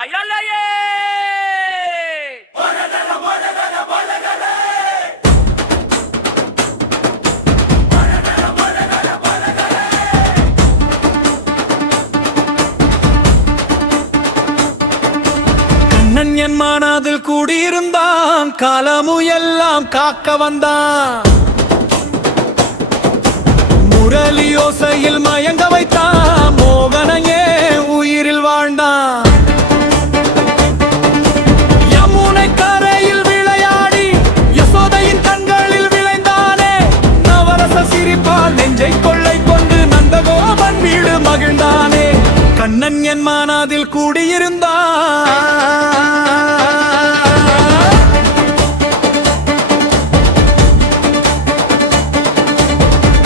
அயலையே கண்ணன் என் மனதில் கூடியிருந்தான், காலமு எல்லாம் காக்க வந்தான். முரளி யோசையில் மயங்க வைத்தான், மோகனையே உயிரில் வாழ்ந்தான். யமுனை கரையில் விளையாடி யசோதையின் கண்களில் விளைந்தானே, நவரச சிரிப்பால் நெஞ்சை கொள்ளை கொண்டு நந்தகோபன் வீடு மகிழ்ந்தானே. கண்ணன் என் மனதில் கூடியிருந்தான்,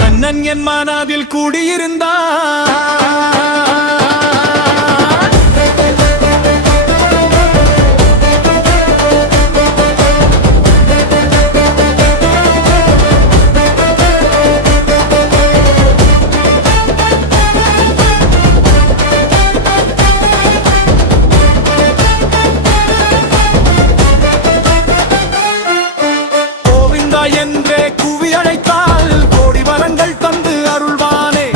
கண்ணன் என் மனதில் கூடியிருந்தான். என்றே குவி அழைத்தால் கோடி வரங்கள் தந்து அருள்வானே.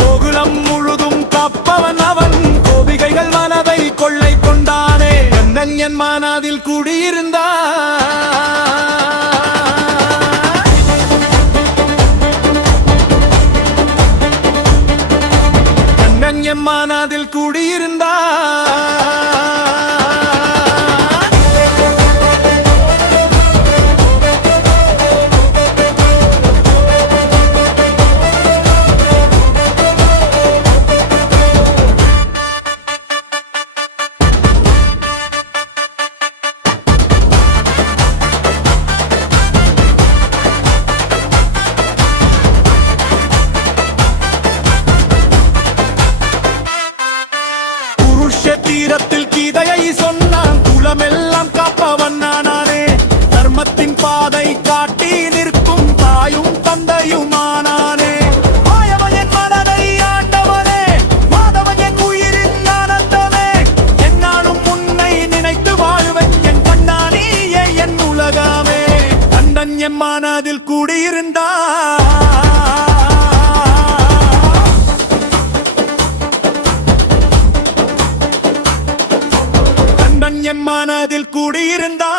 கோகுலம் முழுதும் காப்பவன் அவன், கோபிகைகள் மனதை கொள்ளை கொண்டானே. கண்ணன் என் மனதில் கூடியிருந்தான், கண்ணன் என் மனதில் கூடியிருந்தான். தீரத்தில் கீதையை சொன்னான், குலமெல்லாம் காப்பவன் நானே. தர்மத்தின் பாதை காட்டி நிற்கும் தாயும் தந்தையுமானானே. மாயவன் என் மனதை ஆண்டவனே, மாதவன் என் உயிரின் ஆனந்தமே. என்னாலும் உன்னை நினைத்து வாழ்வேன், என் கண்ணானியே என் உலகமே. கண்ணன் என் மனதில் கூடியிருந்தான், என் மனதில் கூடியிருந்தான்.